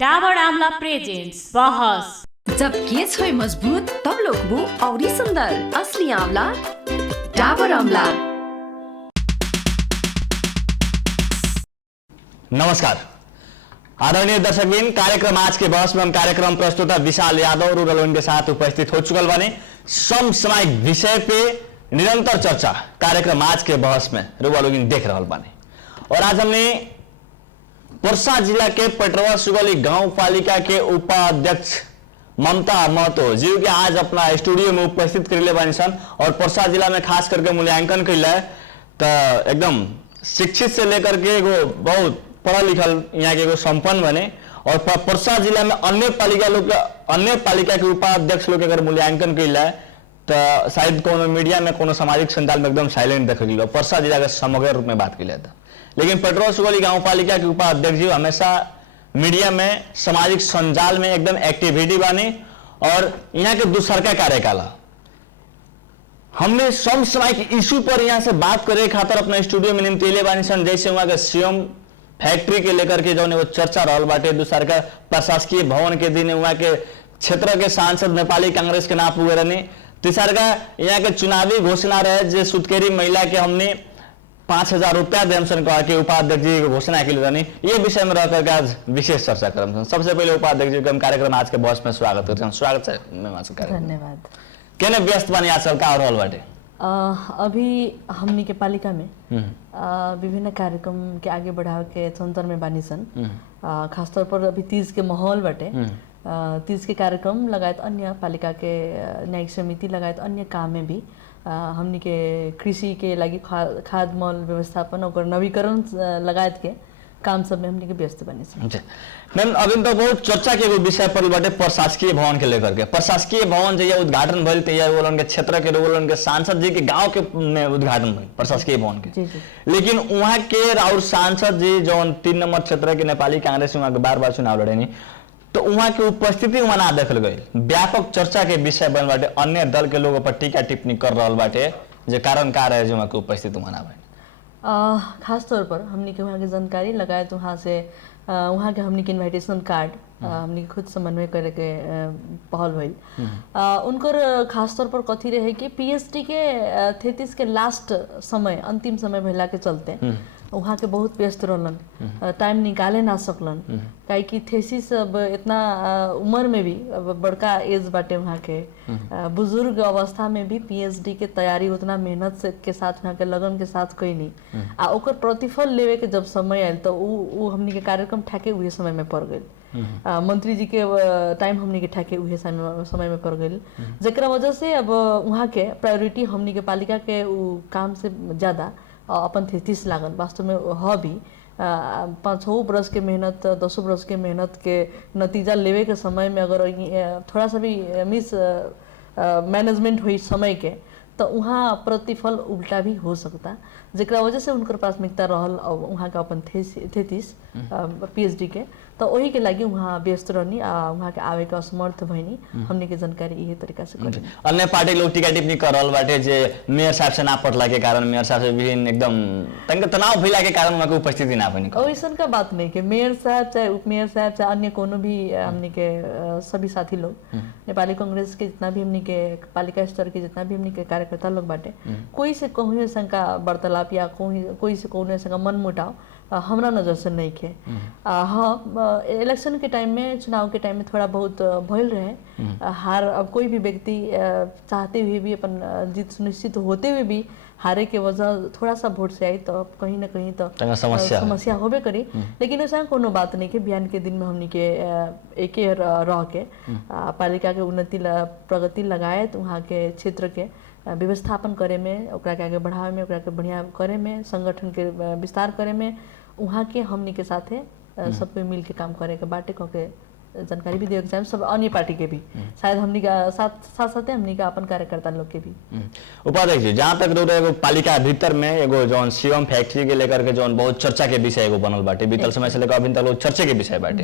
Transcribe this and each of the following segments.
Dabur Amla presents बहस। जब केस होय मजबूत तब लोकबू औरी सुंदर असली आंवला डाबर आंवला। नमस्कार आदरणीय दर्शकबिन, कार्यक्रम आज के बहस में हम कार्यक्रम प्रस्तुता विशाल यादव रूरल के साथ उपस्थित हो चुकल बने। समसामयिक विषय पे निरंतर चर्चा कार्यक्रम आज के बहस में रूरल देख रहा बने। और आज हमने पर्सा जिला के पेटरवा सुगली गांव पालिका के उपाध्यक्ष ममता महतो जी के आज अपना स्टूडियो में उपस्थित कर ले बानी सन। और पर्सा जिला में खास करके मूल्यांकन कैला है तो एकदम शिक्षित से लेकर के एगो बहुत पढ़ा लिखल यहाँ के एगो संपन्न बने। और पर्सा जिला में अन्य पालिका के उपाध्यक्ष लोग अगर मूल्यांकन कैला है तो शायद कोनो मीडिया में कोनो सामाजिक संजाल में एकदम साइलेंट देख लो। पर्सा जिला के समग्र रूप में बात कैला था, लेकिन पेटरवा सुगली गांव पालिका के उपाध्यक्ष जी हमेशा मीडिया में सामाजिक संजाल में एकदम एक्टिविटी बानी। और यहाँ के दूसरका कार्यकाल हमने समसामयिक इशू पर यहाँ से बात करे खातर अपना स्टूडियो में निमतेले बानी सन। जैसे वहाँ के सीएम फैक्ट्री के लेकर के जो चर्चा रहल बाटे, दूसरका प्रशासकीय भवन के दिन वहाँ के क्षेत्र के सांसद नेपाली कांग्रेस के नाम हुए रहने, तीसरका यहाँ के चुनावी घोषणा रहे जो सुतकेरी महिला के हमने 5,000 रुपया देमसन कहा के उपाध्यक्ष जी की घोषणा की रहनी। ये विषय में रह करके आज विशेष चर्चा करम। सबसे पहले उपाध्यक्ष जी का हम कार्यक्रम आज के बॉस में स्वागत करते हैं। स्वागत है धन्यवाद। केने व्यस्त बनी आजकल का रहल बाटे? अभी हमनी के पालिका में विभिन्न कार्यक्रम के आगे बढ़ावे के संतर में बानी सन। खासतौर पर अभी तीज के माहौल बाटे, तीज के कार्यक्रम लगायत अन्य पालिका के न्यायिक समिति लगायत अन्य काम में भी हमनी के कृषि के लगी खाद मल व्यवस्थापन और नवीकरण लगायत के काम सब में हमनी के व्यस्त बने थे। मैम अभी तो बहुत चर्चा के विषय पर बाटे प्रशासकीय भवन के लेकर के। प्रशासकीय भवन जैसे उद्घाटन भइल तैयार बोलन के क्षेत्र के बोलन के सांसद जी के गांव के में उद्घाटन भइल प्रशासकीय भवन के। जी। लेकिन वहाँ के और सांसद जी जो 3 नंबर क्षेत्र के नेपाली कांग्रेस वहाँ के बार चुनाव लड़े नहीं, तो वहाँ की उपस्थिति वहाँ ना देखल गई। व्यापक चर्चा के विषय बन बाटे, अन्य दल के लोगों पर टीका टिप्पणी कर रहा बाटे, जो कारण का रहे जो वहाँ की उपस्थिति वहाँ ना भइल। खास तौर पर हमनी के वहाँ की जानकारी लगाए तो वहाँ से वहाँ के हमनी के इन्विटेशन कार्ड हमनी के खुद समन्वय करे के पहल भइल। उनकर खास तौर पर कथी रहे कि पीएचडी के 33 के लास्ट समय अंतिम समय भइला के चलते वहाँ के बहुत व्यस्त रहलन, टाइम निकाले ना सकलन। काहे कि थेसिस अब इतना उम्र में भी अब बड़का एज बाटे वहाँ के, बुजुर्ग अवस्था में भी पीएचडी के तैयारी उतना मेहनत से के साथ वहाँ के लगन के साथ कोई नहीं आ ओकर प्रतिफल लेवे के जब समय आयल तो उ हमनी के कार्यक्रम ठाके उहे समय में पड़ गई। मंत्री जी के टाइम हमनी के ठाके उहे समय में पड़ गई, जेकरा वजह से अब वहाँ के प्रायोरिटी हमनी के पालिका के काम से ज्यादा अपन 33 लागल वास्तव में भी 5-6 बरस के मेहनत 10 बरस के मेहनत के नतीजा लेवे के समय में अगर थोड़ा सा भी मिस मैनेजमेंट हुई समय के तो वहाँ प्रतिफल उल्टा भी हो सकता, जेकरा वजह से उनकर प्राथमिकता रहल वहाँ का अपन 33 पीएचडी के, तो वही के लगी वहाँ व्यस्त रहनी आ वहाँ के आवे के असमर्थ भइनी। हमने के जानकारी इहे तरीका से करी। अन्य पार्टी लोग टीका टिप्पणी कर रहल बाटे जे मेयर साहब से ना पटला के कारण, मेयर साहब से विभिन्न एकदम तंग तनाव भइला के कारण वहाँ के उपस्थिति ना बनी। वैसन का बात नहीं कि मेयर साहब चाहे उप मेयर साहब चाहे अन्य कोनो भी हमने के सभी साथी लोग नेपाली कांग्रेस के जितना भी हमने के पालिका स्तर के जितना भी हमने के कार्यकर्ता लोग बाटे, कोई से कहूँ संका वार्तालाप या कोई से कहूँ संका मन मुटाव हमरा नजर से नहीं खे। हाँ, इलेक्शन के टाइम में चुनाव के टाइम में थोड़ा बहुत भइल रहे हार। अब कोई भी व्यक्ति चाहते हुए भी अपन जीत सुनिश्चित होते हुए भी हारे के वजह थोड़ा सा वोट से आई तो कहीं ना कहीं तो समस्या होबे करी। लेकिन ऐसा कोनो बात नहीं कि बिहान के दिन में हमनी के एक रह के पालिका के उन्नति प्रगति लगाए तो वहाँ के क्षेत्र के व्यवस्थापन करे में, ओकरा के आगे बढ़ावे में, ओकरा के बढ़िया करे में, संगठन के विस्तार करे में वहाँ के हमनी के साथे सब कोई मिल के काम करे के बाटे कह के जानकारी भी देवे के सब अन्य पार्टी के भी शायद हमनी का साथ हमनी का अपन कार्यकर्ता लोग के भी। उपाध्यक्ष जी, जहाँ तक रहो एगो पालिका भीतर में एगो जौन सीएम फैक्ट्री के लेकर के जौन बहुत चर्चा के विषय एगो बनल बाटे, बीतल समय से लेकर अभी तक लोग चर्चे के विषय बाटे।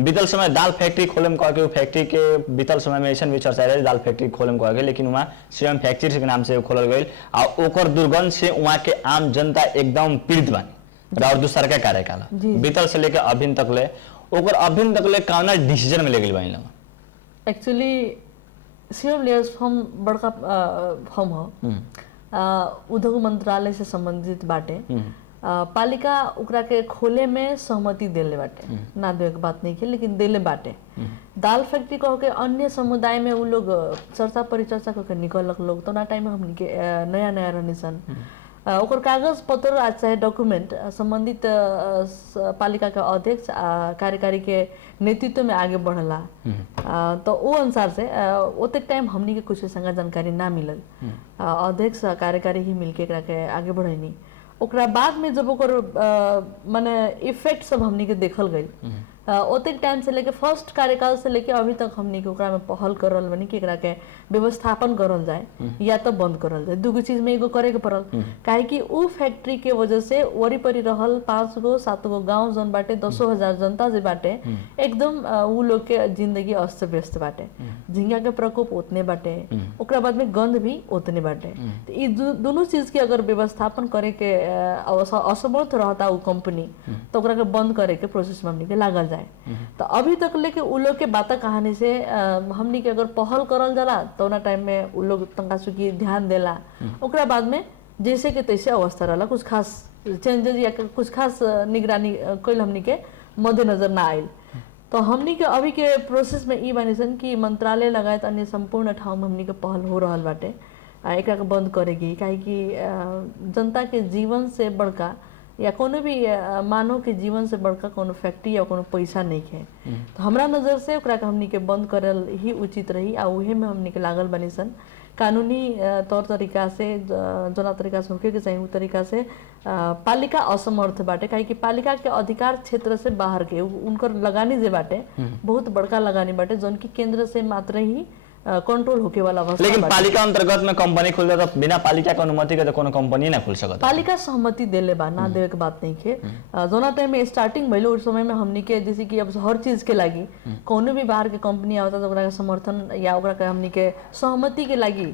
बीतल समय दाल फैक्ट्री खोले कह के फैक्ट्री के बीतल समय में ऐसा भी चर्चा रहे दाल फैक्ट्री खोले कह के, लेकिन वहाँ सीएम फैक्ट्री के नाम से खोलल गई आ ओकर दुर्गंध से वहाँ के आम जनता एकदम पीड़ित बानी। और दूसरा का कार्यकाल बीतल से लेकर अभी तक ले ओकर अभी तक ले कौना डिसीजन में ले गेल बानी लोग एक्चुअली सीएम लेयर्स फॉर्म बड़का फॉर्म हो उद्योग मंत्रालय से संबंधित बाटे पालिका ओकरा के खोले में सहमति देले बाटे ना देवे के बात नहीं है लेकिन देले बाटे दाल फैक्ट्री कह के अन्य समुदाय में उ लोग चर्चा परिचर्चा करके निकलक लोग तो ना टाइम में हमनी के नया नया रहनी सन ओकर कागज पत्र आ चाहे डॉक्यूमेंट संबंधित पालिका के अध्यक्ष कार्यकारी के नेतृत्व में आगे बढ़ला तो वो अनुसार से ओते टाइम हमनी के कुछ संगा जानकारी ना मिलल अध्यक्ष कार्यकारी ही मिलके एकरा के आगे बढ़ैनी ओकरा बाद में जब ओकर माने इफेक्ट सब हमनी के देखल गई ओते टाइम से लेके फर्स्ट कार्यकाल से लेके अभी तक हमनी के ओकरा में पहल कर रहल बनी कि एकरा के व्यवस्थापन करल जाए या तो बंद करल जाए दूगो चीज में एगो करे के पड़ल काहे कि उ फैक्ट्री के वजह से वरीपरी रहल 5 गो 7 गो गांव जन बाटे 10,000 जनता जे बाटे एकदम उ लोग के जिंदगी अस्त व्यस्त बाटे झींगा के प्रकोप उतने बाटे ओकरा बाद में गंध भी उतने बाटे तो ई दोनों चीज के अगर व्यवस्थापन करे के असमर्थ रहता उ कंपनी तो ओकरा के बंद करे के प्रोसेस में हमनी के लागल जाए तो अभी तक लेके उ लोग के बात कहानी से हमनी के अगर पहल करल जाला तो ना टाइम में उ लोग तंका सुकी ध्यान देला ओकरा बाद में जैसे के तैसे अवस्था रहला कुछ खास चेंजेस या कुछ खास निगरानी कोई हमनी के मद्देनजर ना आयल तो हमनी के अभी के प्रोसेस में ई बानी सन कि मंत्रालय लगायत अन्य संपूर्ण ठाव में हमनी के पहल हो रहल बाटे एकरा के बंद करेगी काहे कि जनता के जीवन से बड़का या कोनो भी मानव के जीवन से बड़का कोनो फैक्ट्री या कोनो पैसा नहीं है तो हमरा नजर से ओकरा के हमनी के बंद करल ही उचित रही आ उहे में हमनी के लागल बनी सन कानूनी तौर तरीका से जना तरीका से होके के चाहिए उ तरीका से पालिका असमर्थ बाटे काहे कि पालिका के अधिकार क्षेत्र से बाहर के उनकर लगानी जे बाटे बहुत बड़का लगानी बाटे जौन की केंद्र से मात्र ही कंट्रोल होके वाला अवस्था लेकिन पालिका अंतर्गत में कंपनी खुल जाता बिना पालिका के अनुमति के तो कोनो कंपनी ना खुल सकता पालिका सहमति देले बा ना देवे के बात नहीं है जोना टाइम में स्टार्टिंग भइल उस समय में हमनी के जैसे कि अब हर चीज के लागी कोनो भी बाहर के कंपनी आवता तो ओकरा के समर्थन या ओकरा के हमनी के सहमति के लागी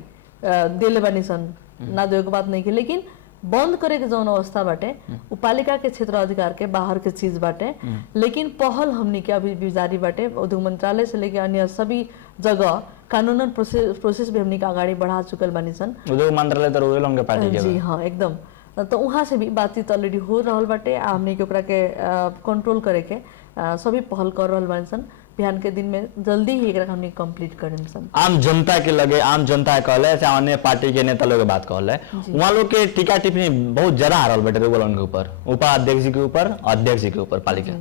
देले बानी सन ना देवे के बात नहीं है लेकिन बंद करे के जौन अवस्था बाटे उ पालिका के क्षेत्र अधिकार के बाहर के चीज बाटे लेकिन पहल हमनी के अभी भी जारी बाटे उद्योग मंत्रालय से लेके अन्य सभी जगह कानूनन प्रोसेस भी हमनी के आगाड़ी बढ़ा चुकल बानी सन उद्योग मंत्रालय तो रोयल होंगे पार्टी के जी हाँ एकदम तो वहाँ से भी बातचीत ऑलरेडी हो रहल बाटे हमनी के ओकरा के कंट्रोल करे के सभी पहल कर रहल बानी सन बिहान के दिन में जल्दी ही एकरा हमनी कंप्लीट करें सन आम जनता के लगे आम जनता कहले चाहे अन्य पार्टी के नेता लोग के बात कहले वहाँ लोग के टीका टिप्पणी बहुत ज्यादा आ रहल बाटे रोगलन के ऊपर उपाध्यक्ष जी के ऊपर अध्यक्ष जी के ऊपर पालिका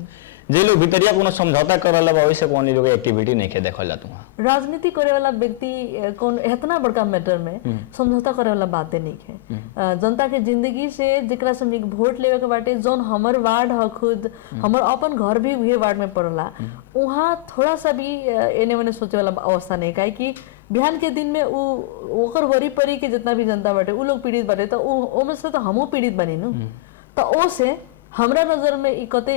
जे लोग भीतरिया कोनो समझौता कर रहल बा वैसे कोनो लोग एक्टिविटी नहीं के देखल जात वहाँ राजनीति करे वाला व्यक्ति कौन इतना बड़का मैटर में समझौता करे वाला बातें नहीं है जनता के जिंदगी से जेकरा से हमनी वोट लेवे के बाटे जोन हमर वार्ड ह खुद हमर अपन घर भी उहे वार्ड में पड़ला वहाँ थोड़ा सा भी एने मने सोचे वाला अवस्था नहीं काहे कि बिहान के दिन में ओकर वरी परी के जितना भी जनता बाटे उ लोग पीड़ित बाटे तो ओमे से तो हमहू पीड़ित बनी नु तो ओ से हमरा नजर में ई कते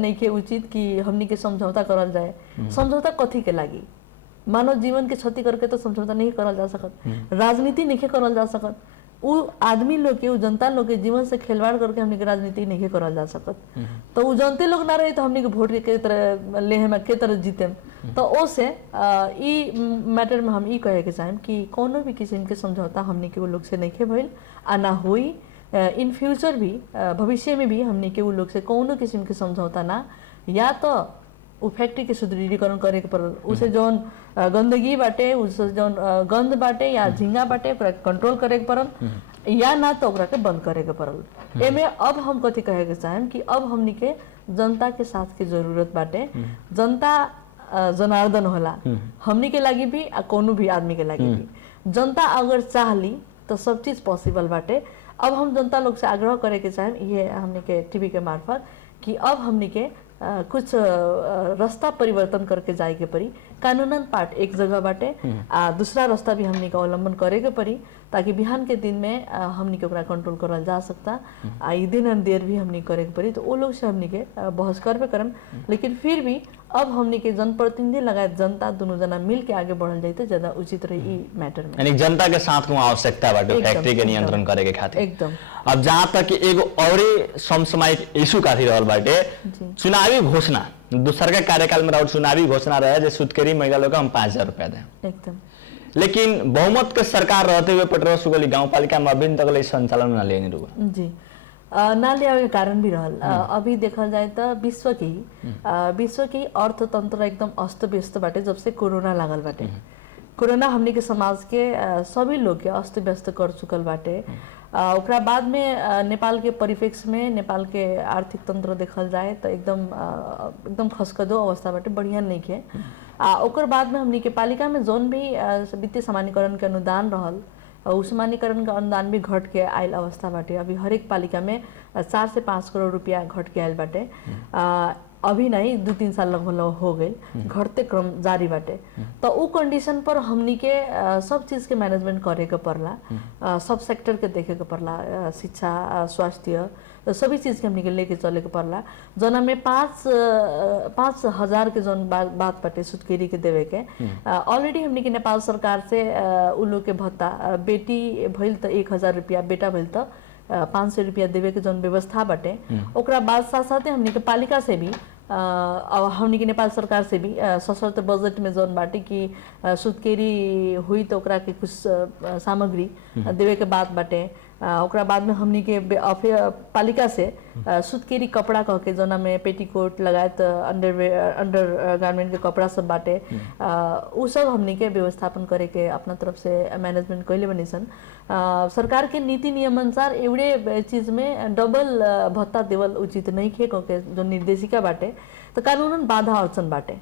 नहीं के उचित कि हमनी के समझौता करल जाए समझौता कथी के लागी मानव जीवन के क्षति करके तो समझौता नहीं करल जा सकत राजनीति नहीं करल जा सकत उ आदमी लोग के उ जनता लोग के जीवन से खिलवाड़ करके हमनी के राजनीति नहीं करल जा सकत तो उ जनते लोग ना रही तो हमनी के वोट के तरह लेहे में के तरह जीते तो ओ से ई मैटर में हम ई कहे के चाहेम कि कोनो भी किस्म के समझौता हमनी के उ लोग से नहीं के भइल आ ना होई इन फ्यूचर भी भविष्य में भी हमने के उ लोग से कोनो किस्म के समझौता ना या तो उ फैक्ट्री के सुदृढ़ीकरण करे के पड़ल उसे जौन गंदगी बाटे उसे जौन गंध बाटे या झींगा बाटे ओकरा कंट्रोल करे के पड़ल या ना तो ओकरा के बंद करे के पड़ल एमे अब हम कथी कहे के चाहेम कि अब हमनी के जनता के साथ के जरूरत बाटे जनता जनार्दन होला हमनी के लागी भी आ कोनो भी आदमी के लागी भी जनता अगर चाहली तो सब चीज पॉसिबल बाटे अब हम जनता लोग से आग्रह करे के चाहें ये हमने के टीवी के मार्फत कि अब हमने के कुछ रास्ता परिवर्तन करके जाए के पड़ी कानूनन पार्ट एक जगह बाटे दूसरा रास्ता भी हमने के अवलंबन करे के पड़ी ताकि बिहान के दिन में हमनी के ओकरा कंट्रोल करल जा सकता। ई दिन एंड देर भी हमनी करे के पड़ी, तो वो लोग से हमनी के बहस करबे करम, लेकिन फिर भी अब हमनी के जनप्रतिनिधि लगायत जनता दोनों जना मिल के आगे बढ़ल जाते ज्यादा उचित रही ई मैटर में। यानी जनता के साथ में आवश्यकता बाटे फैक्ट्री के नियंत्रण करे के खातिर एकदम। अब जहाँ तक कि एगो और समसामयिक इशू काथी रहल बाटे, चुनावी घोषणा दूसर के कार्यकाल में चुनावी घोषणा रहे जे सुतकेरी महिला लोग हम 5000 रुपया दें, एकदम। लेकिन बहुमत के सरकार रहते हुए पेट्रोल सुगली गाँव पालिका में अभी तक संचालन न लेनी रुआ जी ना ले आवे के कारण भी रहल। अभी देखल जाए तो विश्व के अर्थतंत्र एकदम अस्त व्यस्त बाटे जब से कोरोना लागल बाटे। कोरोना हमनी के समाज के सभी लोग के अस्त व्यस्त कर चुकल बाटे। ओकरा बाद में नेपाल के परिप्रेक्ष्य में नेपाल के आर्थिक तंत्र देखल जाए तो एकदम खसखदो अवस्था बाटे, बढ़िया नहीं के। ओकर बाद में हमनी के पालिका में जोन भी वित्तीय सामान्यकरण के अनुदान रहल, उ सामान्यकरण का अनुदान भी घट के आयल अवस्था बाटे। अभी हरेक पालिका में 4 से 5 करोड़ रुपया घट के आयल बाटे। अभी नहीं 2-3 साल लगभग हो गए, घटते क्रम जारी बाटे। तो उ कंडीशन पर हमनी के सब चीज के मैनेजमेंट करे के पड़ला, सब सेक्टर के देखे के पड़ला, शिक्षा, स्वास्थ्य, तो सभी चीज के हमनी के लेके चले के पड़ला। जना में 5,000 के जौन बात बाटे सुतकेरी के देवे के, ऑलरेडी हमनी के नेपाल सरकार से उ लोग के भत्ता, बेटी भइल तो 1,000 रुपया, बेटा भइल तो 500 रुपया देवे के जौन व्यवस्था बाटे। ओकरा बाद साथ साथ हमनी के पालिका से भी हमनी के नेपाल सरकार से भी सशर्त बजट में जौन बाटे कि सुतकेरी हुई तो ओकरा के कुछ सामग्री देवे के बात बाटे। ओकरा बाद में हमनी के पालिका से सुतकेरी कपड़ा कह के जना में पेटीकोट लगायत अंडर गारमेंट के कपड़ा सब बाटे, उ सब हमनी के व्यवस्थापन करे के अपना तरफ से मैनेजमेंट कैले बनी सन। सरकार के नीति नियम अनुसार एवढे चीज में डबल भत्ता देवल उचित नहीं खे कह के जो निर्देशिका बाटे, तो कानूनन बाधा अड़चन बाटे।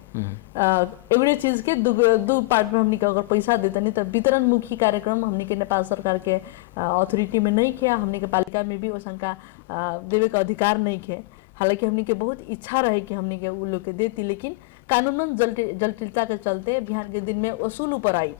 एवढे चीज के दू पार्ट में हमनी के अगर पैसा देतनी तो वितरण मुखी कार्यक्रम हमनी के नेपाल सरकार के अथॉरिटी में नहीं खे, हमनी के पालिका में भी ओसंका देवे के अधिकार नहीं खे। हालांकि हमनी के बहुत इच्छा रहे कि हमनी के उ लोग के देती, लेकिन कानूनन जटिलता के चलते बिहान के दिन में वसूल ऊपर आई।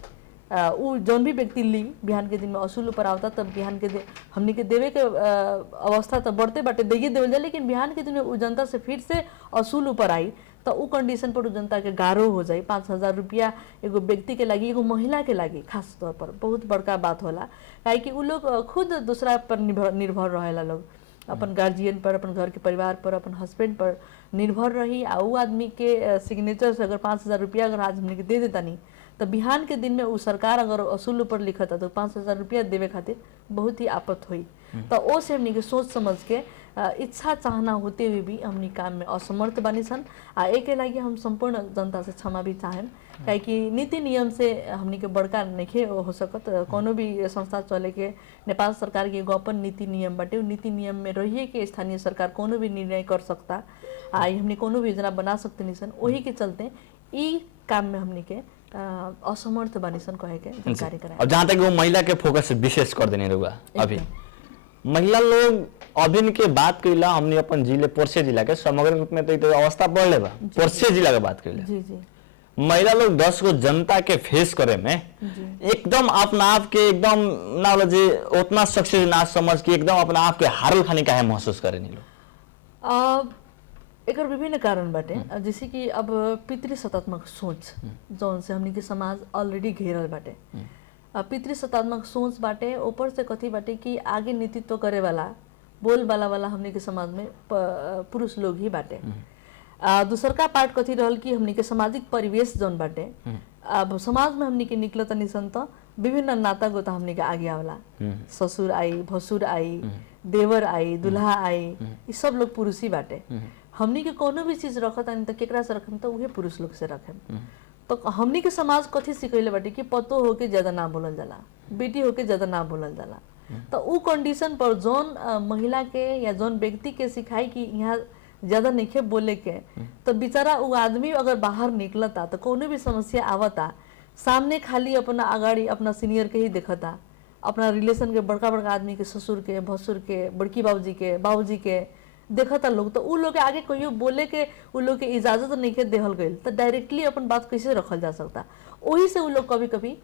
उ जौन भी व्यक्ति ली बिहान के दिन में वसूल ऊपर आवता, तब बिहान के हमनी के देवे के अवस्था तो बढ़ते बाटे, देगी देवल जाए, लेकिन बिहान के दिन में उ जनता से फिर से वसूल ऊपर आई तो उ कंडीशन पर उ जनता के गारो हो जाए। 5,000 रुपया एगो व्यक्ति के लागी, एगो महिला के लागी खास तौर पर बहुत बड़का बात होला, काहे कि उ लोग खुद दूसरा पर निर्भर रहेला, लोग अपन गार्जियन पर, अपन घर के परिवार पर, अपन हस्बैंड पर निर्भर रही। आ उ आदमी के सिग्नेचर से अगर 5,000 रुपया अगर आज हमने के दे देता नहीं, तो बिहान के दिन में उ सरकार अगर वसूल पर लिखता तो 5,000 रुपया देवे खातिर बहुत ही आपत हुई। तो ओ से हमनी के सोच समझ के इच्छा चाहना होते हुए भी हमनी काम में असमर्थ बनी सन। एक लागी हम संपूर्ण जनता से क्षमा भी चाहें, काहे कि नीति नियम से हमनी के बड़का नहीं हो सकत। कोनो भी संस्था चले के नेपाल सरकार के एगो अपन नीति नियम बाटे, उ नीति नियम में रहिए के स्थानीय सरकार कोनो भी निर्णय कर सकता, हमनी कोनो भी योजना बना सकते नहीं सन। वही के चलते ई काम में हमनी के असमर्थ बनी सन कहे के जानकारी कराए। अब जहाँ तक वो महिला के फोकस विशेष कर देने रुआ, अभी महिला लोग अभी के बात कैला हमने अपन जिले पोर्से जिला के समग्र रूप में तो अवस्था बढ़ले बा, पोर्से जिला के बात कैला जी जी महिला लोग 10 गो जनता के फेस करे में एकदम अपना आप के एकदम ना जी उतना सक्सेस ना समझ के एकदम अपना आप के हारल खानी काहे महसूस करे नहीं लोग। एकर विभिन्न कारण बाटे, जैसे कि अब पितृसत्तात्मक सोच जौन से हमनी के समाज ऑलरेडी घेरल बाटे। पितृसत्तात्मक सोच बाटे, ऊपर से कथी बाटे कि आगे नेतृत्व करे वाला बोल वाला हमनी के समाज में पुरुष लोग ही बाटे। दूसर का पार्ट कथी रहल कि हमनी के सामाजिक परिवेश जौन बाटे, अब समाज में हमनी के निकलत निसन तो विभिन्न नाता गोता हमनी के आगे आवला, ससुर आई, भसुर आई, देवर आई, दुल्हा आई, ये सब लोग पुरुष ही बाटे। हमनी के कोनो भी चीज रखत नहीं तो केकरा से रखम तो उहे पुरुष लोग से रखम। तो हमनी के समाज कथी सिखैले बाटे कि पतो होके ज्यादा ना बोलल जाला, बेटी होके ज्यादा ना बोलल जाला। तो उ कंडीशन पर जोन महिला के या जोन व्यक्ति के सिखाई कि यहाँ ज्यादा नहीं बोले के, तो बेचारा उ आदमी अगर बाहर निकलता तो कोनो भी समस्या आवता, सामने खाली अपना अगाड़ी अपना सीनियर के ही देखता, अपना रिलेशन के बड़का बड़का आदमी के, ससुर के, भसुर के, बड़की बाबूजी के देखता लोग। तो उ लोग के आगे कहियो बोले के उ लोग के इजाजत नहीं के देहल गई, तो डायरेक्टली अपन बात कैसे रखल जा सकता। वही से उ लोग कभी कभी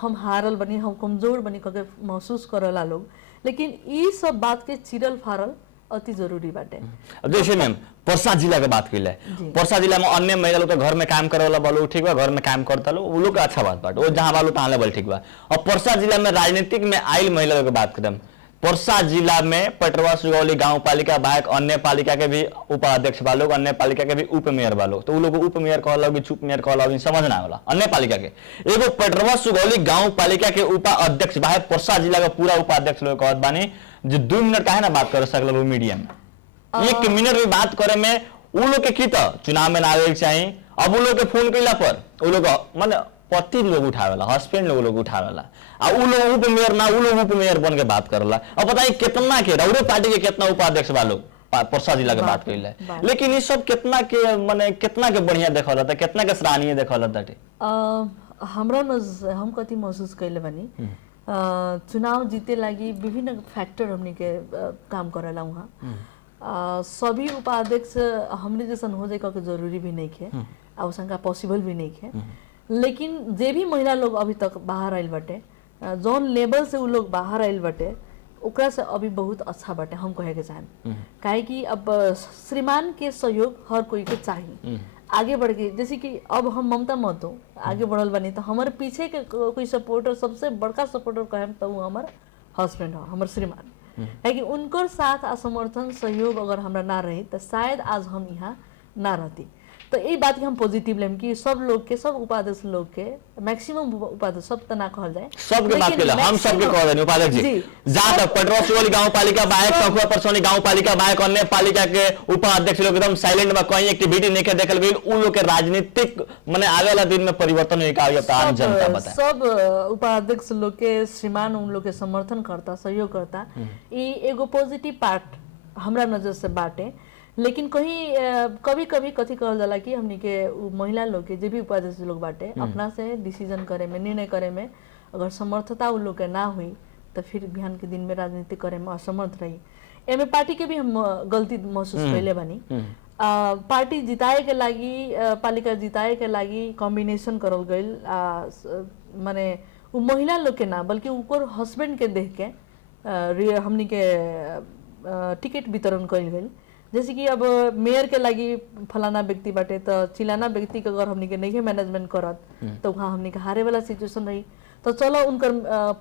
हम हारल बनी, हम कमजोर बनी करके महसूस करला लोग। लेकिन ये सब बात के चिरल फारल अति जरूरी बाटे। अब जैसे मैम पर्सा जिला के बात कइले, पर्सा जिला में अन्य महिला लोग तो घर में काम करे वाला बालो ठीक बा, घर में काम करता लो वो लोग अच्छा बात बाटे, वो जहां बालो तहां लेवल ठीक बा। और पर्सा जिला में राजनीतिक में आइल महिला लोग के बात करम, पर्सा जिला में पटवा सुगौली गांव पालिका बाहक अन्य पालिका के भी उपाध्यक्ष बा लोग, अन्य पालिका के भी उप मेयर बा लोग। तो उ लोग उप मेयर कहला भी चुप मेयर कहला भी समझ ना होला। अन्य पालिका के एगो पटवा सुगौली गांव पालिका के उपाध्यक्ष बा है, पर्सा जिला का पूरा उपाध्यक्ष लोग कहत बानी जो 2 मिनट काहे ना बात कर सकल वो मीडिया में, 1 मिनट भी बात करे में उ लोग के की त चुनाव में ना आवे के चाहिए। अब उ लोग के फोन कइला पर उ लोग माने पति लोग उठावेला, हस्बैंड लोग उठावेला, आ उ लोग उप मेयर ना उ लोग उप मेयर बन के बात करला। अब बताइए कितना के रौरे पार्टी के कितना उपाध्यक्ष बा लोग पर्सा जिला के बात कइले, लेकिन ये सब कितना के माने कितना के बढ़िया देखल जाता, कितना के सराहनीय देखल जाता। हमरा हम कति महसूस कइले बानी चुनाव जीते लागी विभिन्न फैक्टर हमनी के काम करेला वहाँ। सभी उपाध्यक्ष हमने जैसन हो जाए के जरूरी भी नहीं है, आवश्यकता पॉसिबल भी नहीं है। लेकिन जे भी महिला लोग अभी तक बाहर आइल बटे, जौन लेवल से उ लोग बाहर आइल बटे ओकरा से अभी बहुत अच्छा बटे हम कहे के चाहें। काहे कि अब श्रीमान के सहयोग हर कोई के चाहिए आगे बढ़ के। जैसे कि अब हम ममता महतो आगे बढ़ल बनी तो हमारे पीछे के कोई सपोर्टर, सबसे बड़का सपोर्टर कहें तो वो हमार हस्बैंड हो, हमार श्रीमान। है कि उनकर साथ आ समर्थन सहयोग अगर हमरा ना रही तो शायद आज हम यहाँ ना रहती। तो ये बात के हम पॉजिटिव लेम कि सब लोग के, सब उपाध्यक्ष लोग के, मैक्सिमम उपाध्यक्ष सब तना कहल जाए सबके बात के हम सबके कह देनी उपाध्यक्ष जी जहां तक पटवा सुगौली गांव पालिका बाहक, सखुआ परसौनी गांव पालिका बाहक अन्य पालिका के उपाध्यक्ष लोग एकदम साइलेंट में कहीं एक्टिविटी नहीं के देखल गई। उन लोग के राजनीतिक माने आवे वाला दिन में परिवर्तन होई का आम जनता बताए। सब उपाध्यक्ष लोग के श्रीमान उन लोग के समर्थन करता, सहयोग करता, ये एगो पॉजिटिव पार्ट हमरा नजर से बाटे। लेकिन कहीं कभी कभी कथी कहल जाला कि हमनी के महिला लोग के जे भी उपाध्यक्ष लोग बाटे अपना से डिसीजन करे में, निर्णय करे में अगर समर्थता उ लोग के ना हुई तो फिर बिहान के दिन में राजनीति करे में असमर्थ रही। एमे पार्टी के भी हम गलती महसूस कैले बानी। पार्टी जिताए के लागी, पालिका जिताए के लागी कॉम्बिनेशन करल गइल, माने उ महिला लोग के ना बल्कि ऊपर हस्बैंड के देख के हमनी के टिकट वितरण कइल गइल। जैसे कि अब मेयर के लागी फलाना व्यक्ति बाटे तो चिलाना व्यक्ति के अगर हमनी के नहीं मैनेजमेंट करत तो वहाँ हमनी के हारे वाला सिचुएशन रही। तो चलो उनकर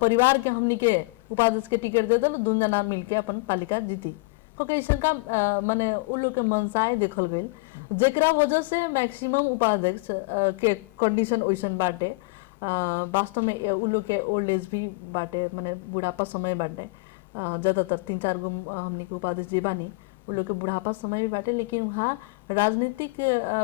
परिवार के हमनी के उपाध्यक्ष के टिकट दे दल, 2 जना मिलके अपन पालिका जीती। क्योंकि ऐसा का माने उ लोग के मनसाय देखल गइल जेकरा वजह से मैक्सिमम उपाध्यक्ष के कंडीशन वैसन बाटे। वास्तव में उ लोग के ओल्ड एज भी बाटे, माने बुढ़ापा समय बाटे। ज़्यादातर 3-4 गो हमनी के उपाध्यक्ष जी बानी उ लोग के बुढ़ापा समय भी बाटे। लेकिन वहाँ राजनीतिक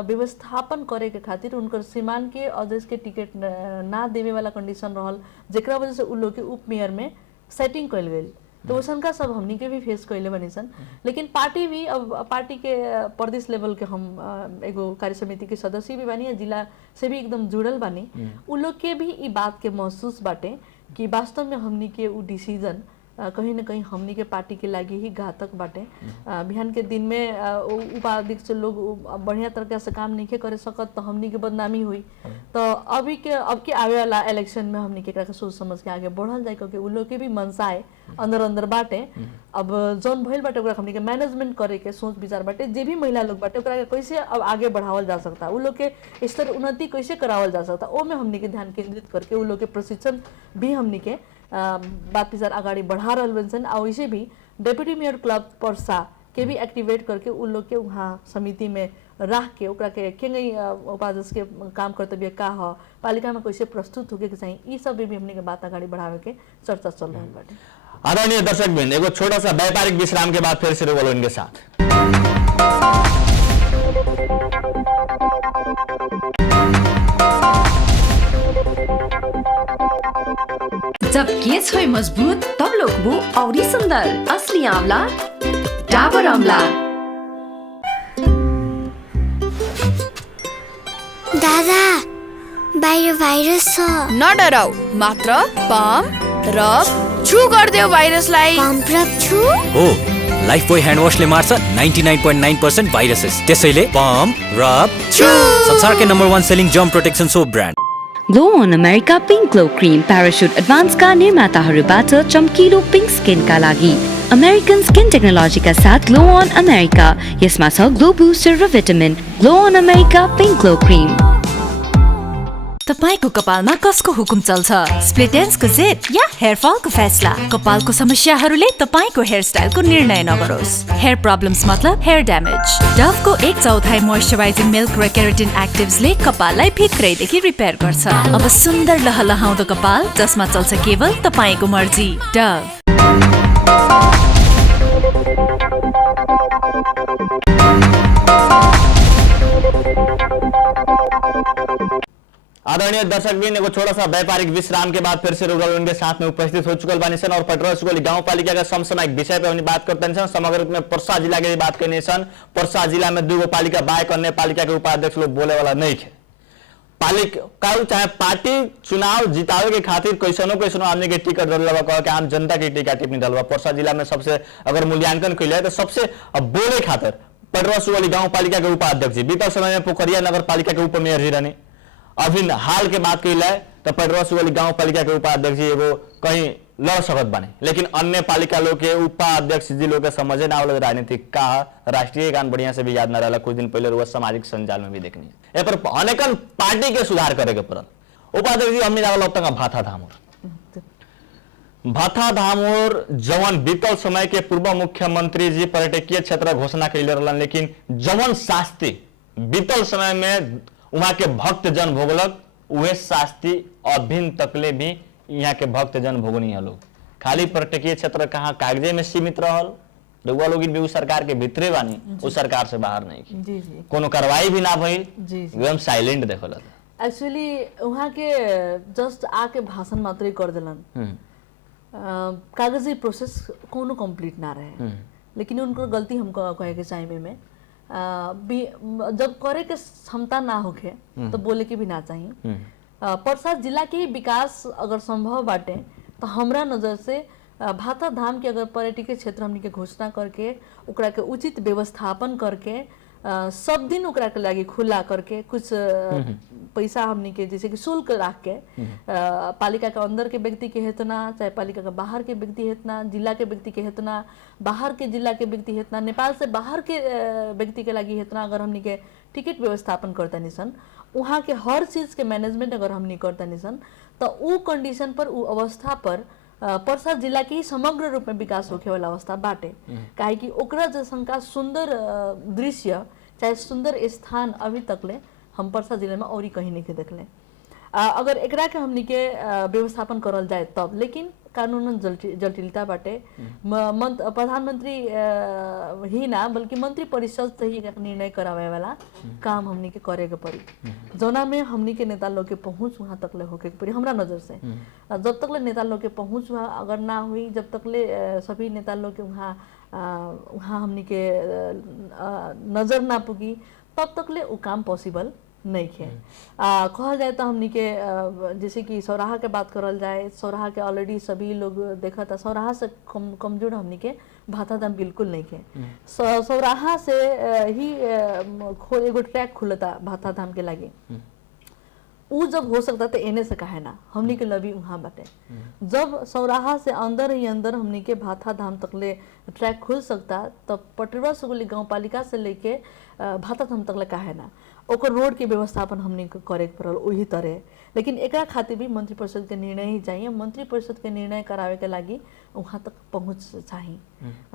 व्यवस्थापन करे के खातिर उनकर श्रीमान के अध्यक्ष के टिकट ना देवे वाला कंडीशन रहल, जेकरा वजह से उ लोग के उप मेयर में सेटिंग कइल गइल। तो वैसन का सब हमनी के भी फेस कइले बनी सन। लेकिन पार्टी भी, अब पार्टी के प्रदेश लेवल के हम एगो कार्य समिति के सदस्य भी बानी, जिला से भी एकदम जुड़ल बानी। उ लोग के भी ई बात के महसूस बाटे कि वास्तव में हमनी के उ डिसीजन कहीं ना कहीं हमनी के पार्टी के लागी ही घातक बाटे। बिहान के दिन में उपाध्यक्ष लोग बढ़िया तरीके से काम नहीं करे सकत तो हमनी के बदनामी हुई। तो अब के आवे वाला इलेक्शन में हमनी के सोच समझ के आगे बढ़ल जाए, क्योंकि उ लोग के भी मनसाए अंदर अंदर बाटे। अब जौन भइल बाटे ओकरा हमनी के मैनेजमेंट करे के सोच विचार बाटे। जे भी महिला लोग बाटे ओकरा के कैसे अब आगे बढ़ावल जा सकता, उ लोग के स्तर उन्नति कैसे करावल जा सकता, ओ में हमनी के ध्यान केंद्रित करके उ लोग के प्रशिक्षण भी हमनी के बात विचार आगाड़ी बढ़ा रहल बन। और वैसे भी डेप्यूटी मेयर क्लब पर्सा के भी एक्टिवेट करके उ लोग के वहाँ समिति में रह के ओकरा के केंगई उपाध्यक्ष के काम कर्तव्य का ह, पालिका में कैसे प्रस्तुत होके के चाहिए, ये सब भी हमनी के बात आगाड़ी बढ़ावे के चर्चा चल रही बाटे। आदरणीय दर्शक बिन एगो छोटा सा व्यापारिक विश्राम के बाद फिर शुरू बोलो इनके साथ। जब केस होय मजबूत तब लोकबू औरी सुंदर। असली आंवला डाबर आंवला। दादा बाहिर भाइरस छ। नडराऊ, मात्र पम्प रब छु गर्दियो भाइरसलाई। पम्प रब छु हो, लाइफबोय ह्यान्ड वाशले मार्छ 99.9% भाइरसेस। त्यसैले पम्प रब छु, संसारकै number 1 selling germ protection soap brand. Glow अन America pink glow cream Parachute एडभान्सका निर्माताहरूबाट चम्किलो पिङ्क स्किनका लागि अमेरिकन स्किन टेक्नोलोजीका साथ ग्लो अन अमेरिका। यसमा छ ग्लो बुस्टर र भिटामिन। ग्लो अन अमेरिका पिङ्क ग्लो क्रिम। तपाईको कपालमा कसको हुकुम चल्छ? स्प्लिट एन्ड्सको जेद या हेयर फलको फैसला? कपालको समस्याहरूले तपाईको हेयर स्टाइलको निर्णय नगरोस्। हेयर प्रब्लम्स मतलब हेयर ड्यामेज। डभको 1/4 मोइस्चराइजिङ मिल्क र केराटिन एक्टिभ्सले कपाललाई भित्रैदेखि रिपेयर गर्छ। अब सुन्दर लहलहाउँदो कपाल जसमा चल्छ केवल तपाईको मर्जी। डभ। आदरणीय दर्शकबिन, एगो छोटा सा व्यापारिक विश्राम के बाद फिर से रूरल वन के साथ में उपस्थित हो चुकल बानी सन और पटरा सुगोली गांव पालिका का समसामयिक विषय पे अपनी बात करते हैं। समग्र रूप में परसा जिला के बात करने सन। परसा जिला में 2 पालिका बायक अन्य पालिका के उपाध्यक्ष लोग बोले वाला नहीं है। पालिका चाहे पार्टी चुनाव जितावे के खातिर कैसनो आदमी के टिकट डलवा कह के आम जनता की टिकट टिप्पणी डलवा। परसा जिला में सबसे अगर मूल्यांकन कैल जाए तो सबसे बोले खातिर पटरा सुगोली गांव पालिका के उपाध्यक्ष जी, बीतल समय में पोखरिया नगर पालिका के उप मेयर जी रहने। अभी हाल के बात कैल जाए तो पटरा सुगोली गांव पालिका के उपाध्यक्ष जी एगो कहीं लड़ सकत बने, लेकिन अन्य पालिका लोग के उपाध्यक्ष जी लोग के समझे ना आवल राजनीतिक का राष्ट्रीय गान बढ़िया से भी याद ना रहा। कुछ दिन पहले रुआ सामाजिक संजाल में भी देखनी है। पर अनेकन पार्टी के सुधार करे के पड़ल। उपाध्यक्ष जी हमने जावल तक भाथा धामोर जवन बीतल समय के पूर्व मुख्यमंत्री जी पर्यटकीय क्षेत्र घोषणा कैले रहलन, लेकिन जवन शास्ति बीतल समय में वहां के भक्त जन भोगलक उहे शास्ति अभिन तकले भी यहाँ के भक्त जन भोगनी है। लोग खाली पर्यटकीय क्षेत्र कहाँ कागजे में सीमित रहल, रउआ लोग भी उस सरकार के भीतरे बानी, उस सरकार से बाहर नहीं की। जी जी। कोनो कार्रवाई भी ना भइल, एकदम साइलेंट देखल। एक्चुअली वहाँ के जस्ट आके भाषण मात्र कर दिलन। कागजी प्रोसेस कोनो कंप्लीट ना रहे, लेकिन उनको गलती हमको कहे के चाहिए में जब करे के क्षमता ना होके तो बोले के भी ना चाहिए। परसा जिला के विकास अगर संभव बाटे तो हमरा नजर से भाता धाम के अगर पर्यटकीय क्षेत्र हमनी के घोषणा करके ओकरा के उचित व्यवस्थापन करके सब दिन ओकरा के लागी खुला करके कुछ पैसा हमनी के जैसे कि शुल्क रख के पालिका के अंदर के व्यक्ति के हेतना, चाहे पालिका के बाहर के व्यक्ति हेतना, जिला के व्यक्ति के हेतना, बाहर के जिला के व्यक्ति हेतना, नेपाल से बाहर के व्यक्ति के लागी हेतना अगर हमनी के टिकट व्यवस्थापन करता निसन, वहाँ के हर चीज के मैनेजमेंट अगर हमनी करता निसन तो उ कंडीशन पर उ अवस्था पर परसा जिला के ही समग्र रूप में विकास होखे वाला अवस्था बाटे। काहे कि ओकरा जैसन का सुंदर दृश्य चाहे सुंदर स्थान अभी तकले हम परसा जिले में और कहीं नहीं देखले। अगर एकरा के हमनी के व्यवस्थापन करल जाए तब, लेकिन कानूनन जटिलता बाटे। प्रधानमंत्री ही ना बल्कि मंत्री परिषद से ही निर्णय करावे वाला काम हमनी के करे के पड़ी, जोना में हमनी के नेता लोग के पहुंच वहां तक ले होके पड़ी। हमरा नजर से जब तक ले नेता लोग के पहुंच वहां अगर ना हुई, जब तक ले सभी नेता लोग के वहाँ हमनी के नजर ना पुगी, तब तक ले वो काम पॉसिबल नहीं है। कहल जाए तो हमनी के जैसे कि सौराहा के बात करल जाए, सौराहा के ऑलरेडी सभी लोग देखा था, सौराहा से कमजोर हमनी के भाता धाम बिल्कुल नहीं है। सौराहा से ही एगो ट्रैक खुलता भाता धाम के लागे, उ जब हो सकता तो एने से कहे ना हमनी के लबी वहाँ बाटे। जब सौराहा से अंदर ही अंदर हमनी के भाता धाम तक ले ट्रैक खुल सकता तब पटवा सुगोली गांव पालिका से लेके भाता धाम तक ले कहे ना ओकर रोड के व्यवस्थापन हमनी के करे पड़ल वही तरह। लेकिन एकरा खातिर भी मंत्री परिषद के निर्णय ही चाहिए। मंत्री परिषद के निर्णय करावे के लागी वहाँ तक पहुँच चाहिए,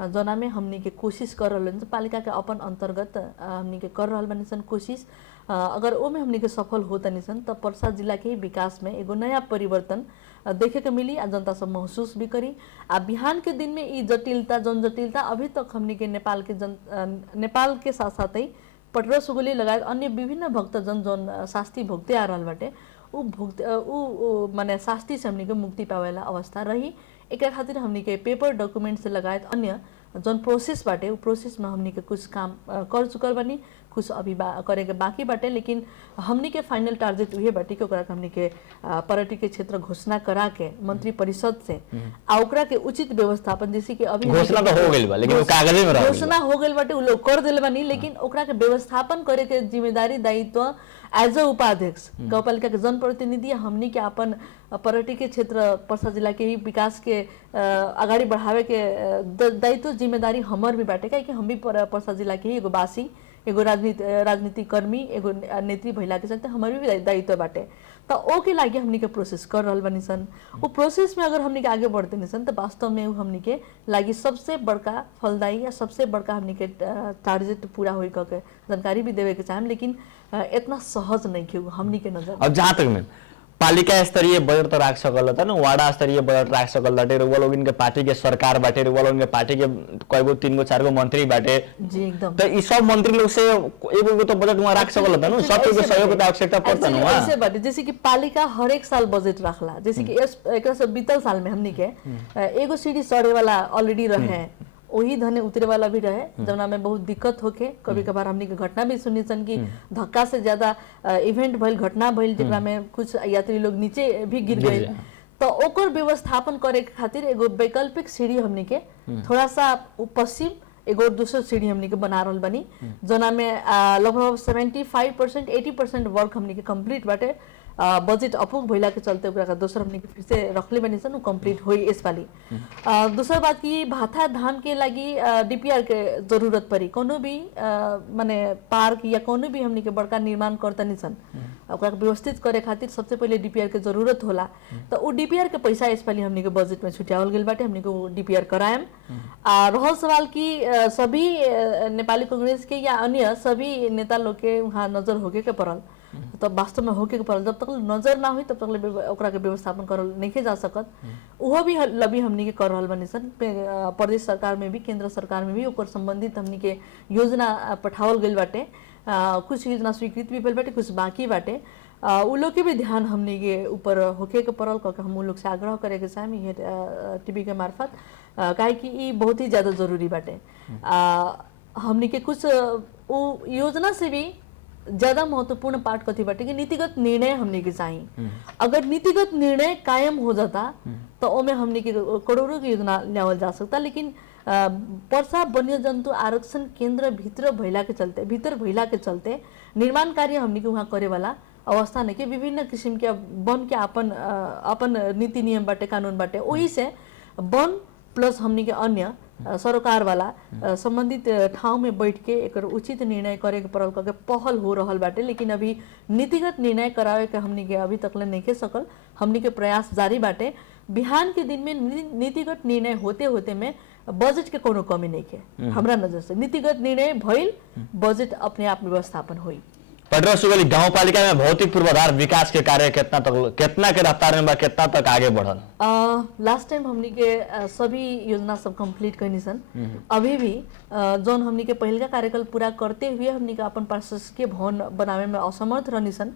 जोना में हमनी के कोशिश कर रहल पालिका के अपन अंतर्गत हमनी के कर रहल बनी सन कोशिश। अगर ओमे हमनी के सफल होता निसन तब परसा जिला के विकास में एगो नया परिवर्तन देखे के मिली आ जनता सब महसूस भी करी। आ बिहान के दिन में ई जटिलता जनजटिलता अभी तक हमनी के नेपाल के साथ साथ ही पटरा सुगोली लगायत अन्य विभिन्न भक्तजन जन शास्ति भोगते आ रहल बाटे उ माने शास्ति से हमनी के मुक्ति पावेला अवस्था रही। एक खातिर हमनी के पेपर डॉक्यूमेंट से लगायत अन्य जन प्रोसेस बाटे उ प्रोसेस में हमनी के कुछ काम कर चुकल बानी, कुछ अभी करे के बाकी बाटे, लेकिन हमनी के फाइनल टारगेट उहे बाटे कि ओकरा के हमनी के पर्यटन के क्षेत्र घोषणा करा के मंत्री परिषद से आ ओकरा के उचित व्यवस्थापन, जैसे कि अभी घोषणा तो हो गइल बा लेकिन वो कागजे में रह घोषणा हो गइल बाटे, उ लोग कर देले बानी, लेकिन ओकरा के व्यवस्थापन करे के जिम्मेदारी दायित्व एज अ उपाध्यक्ष गाउँपालिका के जनप्रतिनिधि हमनी के अपन पर्यटकीय क्षेत्र पर्सा जिला के ही विकास के अगाडि बढ़ावे के दायित्व जिम्मेदारी हमर भी बाटे, काहे कि हम भी पर्सा जिला के ही एगो वासी, एगो राजनीतिक कर्मी, एगो नेत्री भइला के चलते हमर भी दायित्व बाटे। त ओ के लागि हमनी के प्रोसेस कर रहल बानी सन। वो प्रोसेस में अगर हमनी के आगे बढ़ते नहीं सन तो वास्तव में हमनी के लागि सबसे बड़का फलदायी या सबसे बड़का हमनी के टारगेट पूरा होई के जानकारी भी देवे के चाहम, लेकिन इतना सहज नहीं के हमनी के नजर। अब जहाँ तक में पालिका स्तरीय बजट तो राख सकल था ना, वार्ड स्तरीय बजट राख सकल बाटे, रुआ लोग इनके पार्टी के सरकार बाटे, रुआ लोग इनके पार्टी के कईगो 3 गो 4 गो मंत्री बाटे जी एकदम। तो ई सब मंत्री लोग से एगो तो बजट वहां राख सकल था ना, सब के सहयोग की आवश्यकता पड़ता ना वहां। ऐसे बाटे जैसे कि पालिका हर एक साल बजट रखला, जैसे कि एकरा से बीतल साल में हमनी के एगो सीढ़ी चढ़े वाला ऑलरेडी रहे, वही धने उतरे वाला भी रहे, जवना में बहुत दिक्कत होके कभी कभार हमनी के घटना भी सुनी सन कि धक्का से ज्यादा इवेंट भइल, घटना भइल, जेकरा में कुछ यात्री लोग नीचे भी गिर गए। तो ओकर व्यवस्थापन करे के खातिर एगो वैकल्पिक सीढ़ी हमनी के थोड़ा सा पश्चिम एगो दूसरा सीढ़ी हमनी के बना रहल बनी, जना में लगभग 75% 80% वर्क हमनी के कंप्लीट बाटे। बजट अपुग भइला के चलते ओकरा का दोसर हमनी के फिर से रखले बनी सन, कंप्लीट होई इस वाली। दूसरा बात की भाथा धाम के लगी डीपीआर के जरूरत पड़ी, कोनो भी माने पार्क या कोनो भी हमनी के बड़का निर्माण करता नहीं सन, ओकरा के व्यवस्थित करे खातिर सबसे पहले डीपीआर के जरूरत होला। तो वो डीपीआर के पैसा इस वाली हमनी के बजट में छुट्यावल गेल बाटे, हमनी के वो डीपीआर कराएम। रहल सवाल की सभी नेपाली कांग्रेस के या अन्य सभी नेता लोग के वहाँ नजर होके के पड़ल, तो वास्तव में होके पड़ल, जब तक नजर ना हुई तब तक ओकरा के व्यवस्थापन करल नहीं जा सकत। उहो भी लबी हमनी के कर रहल बनी सन, प्रदेश सरकार में भी केंद्र सरकार में भी ओकर संबंधित हमनी के योजना पठावल गइल बाटे, कुछ योजना स्वीकृत भी भइल बाटे, कुछ बाकी बाटे। उ लोग के भी ध्यान हमनी के ऊपर होके के पड़ल, क्योंकि हम उ लोग से आग्रह करे के चाहम ये टीवी के मार्फत, काहे कि ई बहुत ही ज्यादा जरूरी बाटे। हमनी के कुछ योजना से भी ज्यादा महत्वपूर्ण पार्ट कथी बाटे कि नीतिगत निर्णय हमनी के चाहिए। अगर नीतिगत निर्णय कायम हो जाता तो ओमे हमनी के करोड़ों की योजना ल्यावल जा सकता, लेकिन पर्सा वन्य जंतु आरक्षण केंद्र भीतर भइला के चलते निर्माण कार्य हमनी के वहाँ करे वाला अवस्था नहीं कि विभिन्न किसिम के वन के अपन नीति नियम बाटे, कानून बाटे, वही से वन प्लस हमनी के अन्य सरकार वाला संबंधित ठाउँ में बैठ के एक उचित निर्णय करे के पड़ल करके पहल हो रहल बाटे, लेकिन अभी नीतिगत निर्णय करावे के हमनी के अभी तक ले नहीं के सकल। हमनी के प्रयास जारी बाटे। बिहान के दिन में नीतिगत निर्णय होते होते में बजट के कोनो कमी नहीं के, हमरा नजर से नीतिगत निर्णय भइल, बजट अपने आप व्यवस्थापन हुई। पटरा सुगली गाउँपालिका में भौतिक पूर्वाधार विकास के कार्य कितना के रफ्तार में बा, कितना तक आगे बढ़ल? लास्ट टाइम हमनी के सभी योजना सब कंप्लीट करनी सन। अभी भी जौन हमनी के पहल का कार्यकाल पूरा करते हुए हमनी के अपन प्रशासकीय भवन बनावे में असमर्थ रहनी सन।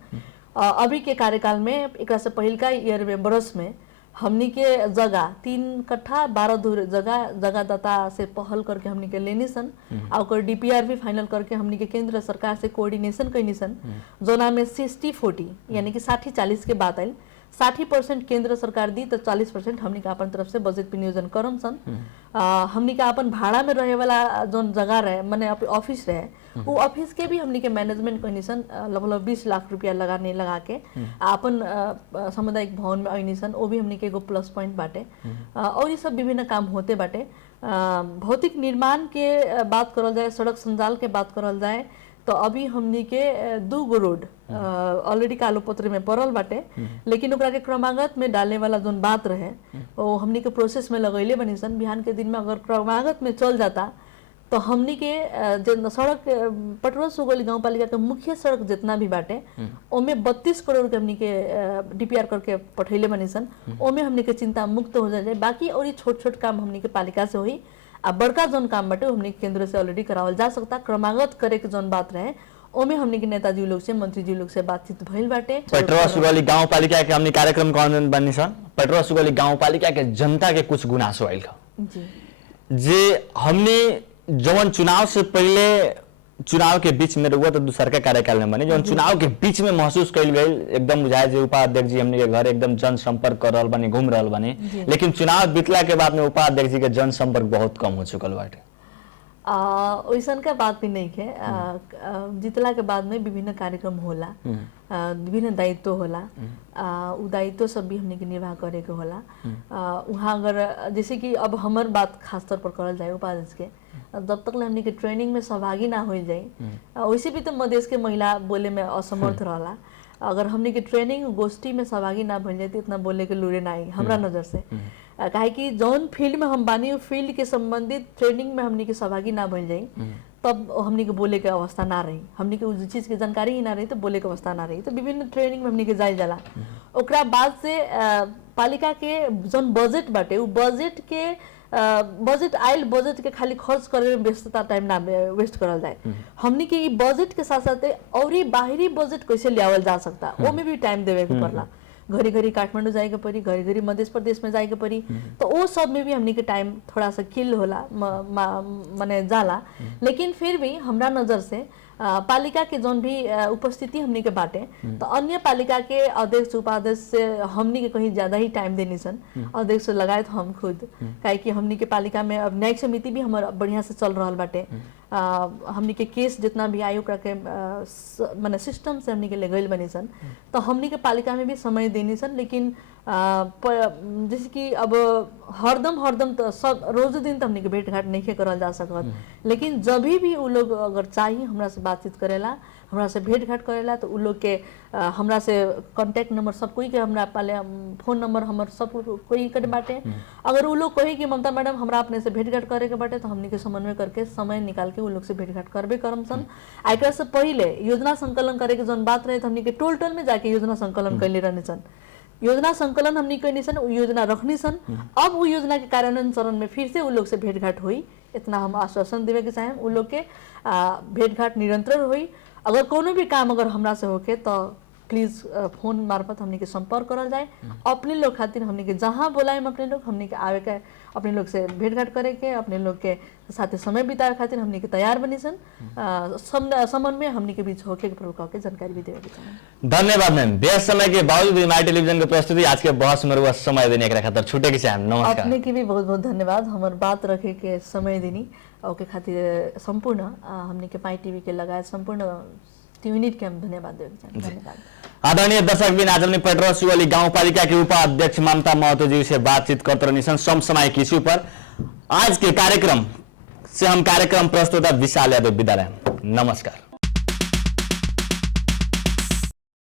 अभी के कार्यकाल में एक से पहल का ईयर में बरस में हमनी के जगह 3 कट्ठा 12 दूर जगह दाता से पहल करके हमनी के लेनी सन, और डीपीआर भी फाइनल करके हमनी के केंद्र सरकार से कोऑर्डिनेशन करनी सन, जोना में 60-40 यानी कि 60-40 के बात आई। 60% केंद्र सरकार दी तो 40% हमनी के अपन तरफ से बजट विनियोजन करम सन। हमनी के अपन भाड़ा में रहे वाला जोन जगह रहे माने ऑफिस रहे, वो ऑफिस के भी हमनी के मैनेजमेंट करनी सन, लगभग 20 लाख रुपया लगा के अपन सामुदायिक भवन में आईनी सन, वो भी हमनी के एगो प्लस पॉइंट बाटे। और ये सब विभिन्न काम होते बाटे। भौतिक निर्माण के बात करल जाए, सड़क संजाल के बात करल जाए, तो अभी हमनी के 2 गो रोड ऑलरेडी कालोपत्र में पड़ल बाटे, लेकिन ओकरा के क्रमागत में डालने वाला जोन बात रहे वो हमनी के प्रोसेस में लगैले बनी सन। बिहान के दिन में अगर क्रमागत में चल जाता तो हमनी के जो सड़क पटरा सुगली गाउँपालिका के मुख्य सड़क जितना भी बाटे ओमे 32 करोड़ के हमनी के डीपीआर करके पठैले बनी सन, ओमे हमनी के चिंता मुक्त हो जाए। बाकी और छोट काम हमनी के पालिका से हुई, आ बड़का जोन काम बाटे हमनी के केंद्र से ऑलरेडी करावल जा सकता। क्रमागत करे के जोन बात रहे ओमे हमनी के नेताजी लोग से, मंत्री जी लोग से बातचीत भइल बाटे। पटरा सुगली गाउँपालिका के हमनी कार्यक्रम कौन बनी सन, पटरा सुगली गाउँपालिका के जनता के कुछ गुनासो आइल जी जे हमनी जवन चुनाव से पहले चुनाव के बीच में रहुआ तो दूसर के कार्यकाल में बने जो चुनाव के बीच में महसूस कल गई एकदम बुझाए जो उपाध्यक्ष जी हमने के घर एकदम जनसंपर्क कर रहल बने घूम रहल बने लेकिन चुनाव बीतला के बाद में उपाध्यक्ष जी के जनसंपर्क बहुत कम हो चुकल बाटे। वैसन का बात भी नहीं है। जीतला के बाद में विभिन्न कार्यक्रम होला, विभिन्न दायित्व होला, उ दायित्व सब भी हमने के निर्वाह करे के होला। वहाँ अगर जैसे कि अब हमार बात खास तौर पर करल जाए उपाध्यक्ष के, जब तक हमने के ट्रेनिंग में सहभागी ना हो जाए, वैसे भी तो मधेश के महिला बोले में असमर्थ रहला। अगर हमने के ट्रेनिंग गोष्ठी में सहभागी ना बन जाए तो इतना बोले के लूरे ना आई हमरा नजर से। काहे कि जौन फील्ड में हम बानी फील्ड के संबंधित ट्रेनिंग में हमने के सहभागी ना बन जाए तब हमने के बोले के अवस्था ना रही, हमने के उस चीज के जानकारी ही ना रही तो बोले के अवस्था ना रही। तो विभिन्न ट्रेनिंग में हमने के जाए जाला। ओकरा बाद से पालिका के जौन बजट बाटे उ बजट के बजट आयल बजट के खाली खर्च करे में व्यस्तता टाइम ना वेस्ट करल जाए। हमने के ई बजट के साथ साथ और ही बाहरी बजट कैसे लियावल जा सकता वो में भी टाइम देवे के पड़ला। घड़ी घड़ी काठमांडू जाए के पड़ी, घड़ी घड़ी मध्य प्रदेश में जाए के पड़ी, तो वो सब में भी हमने के टाइम थोड़ा सा किल होला माने जाला। लेकिन फिर भी हमरा नजर से पालिका के जौन भी उपस्थिति हमने के बाटे तो अन्य पालिका के अध्यक्ष उपाध्यक्ष से हमने के कहीं ज्यादा ही टाइम देनी सन, अध्यक्ष से लगाए तो हम खुद, काहे कि हमने के पालिका में अब न्यायिक समिति भी हमारा बढ़िया से चल रहा बाटे। हमने के केस जितना भी आयु के माने सिस्टम से हमने के ले गई बनी सन तो हमने के पालिका में भी समय देनी सन। लेकिन जैसे कि अब हरदम तो सब रोज दिन तो हमने के भेंट घाट नहीं करल जा सकत, लेकिन जब भी उ लोग अगर चाहिए हमरा से बातचीत करेला, हमरा से भेंट घाट करेला तो उ लोग के हमरा से कांटेक्ट नंबर सब कोई के हमरा पाले फोन नंबर हमर सब कोई के बाटे। अगर उ लोग कहे कि ममता मैडम हमरा अपने से भेंट घाट करे के बाटे तो हमने के समन्वय करके समय निकाल के उ लोग से भेंट घाट करबे करम सन। एकरा से पहले योजना संकलन करे के जौन बात रहे तो हमने के टोल टोल में जाके योजना संकलन कैले रहने सन। योजना संकलन हमने कैनी सन, योजना रखनी सन। अब वो योजना के कार्यान्वयन चरण में फिर से उ लोग से भेंट घाट हुई, इतना हम आश्वासन देवे के चाहें। उ लोग के भेंट घाट निरंतर हुई। अगर कोनो भी काम अगर हमरा से होके तो प्लीज फोन मार्फत हमने के संपर्क करल जाए। अपने लोग खातिर हमने के जहाँ बोलाएं अपने लोग हमने के आवे के अपने लोग से भेंट घाट करे के अपने लोग के साथ समय बितावे खातिर हमने के तैयार बनी सन। समन्वय हमने के बीच होके प्रभु के जानकारी भी देवे के चाहें। धन्यवाद मैम। व्यस्त समय के बावजूद माई टेलीविजन के प्रस्तुति आज के बहस में रुआ समय देने के खातिर छूटे के चाहें। नमस्कार। अपने के भी बहुत बहुत धन्यवाद हमार बात रखे के समय देनी ओके खातिर संपूर्ण हमने के माई टीवी के लगाए संपूर्ण यूनिट के हम धन्यवाद देवे के चाहें। धन्यवाद। आदरणीय दर्शक बिन आज हमने पेट्रोल शिवली गांव पालिका के उपाध्यक्ष ममता महतो जी से बातचीत करते रहनी सन समसामयिक इश्यू पर। आज के कार्यक्रम से हम कार्यक्रम प्रस्तुता विशाल यादव विदा रहें। नमस्कार।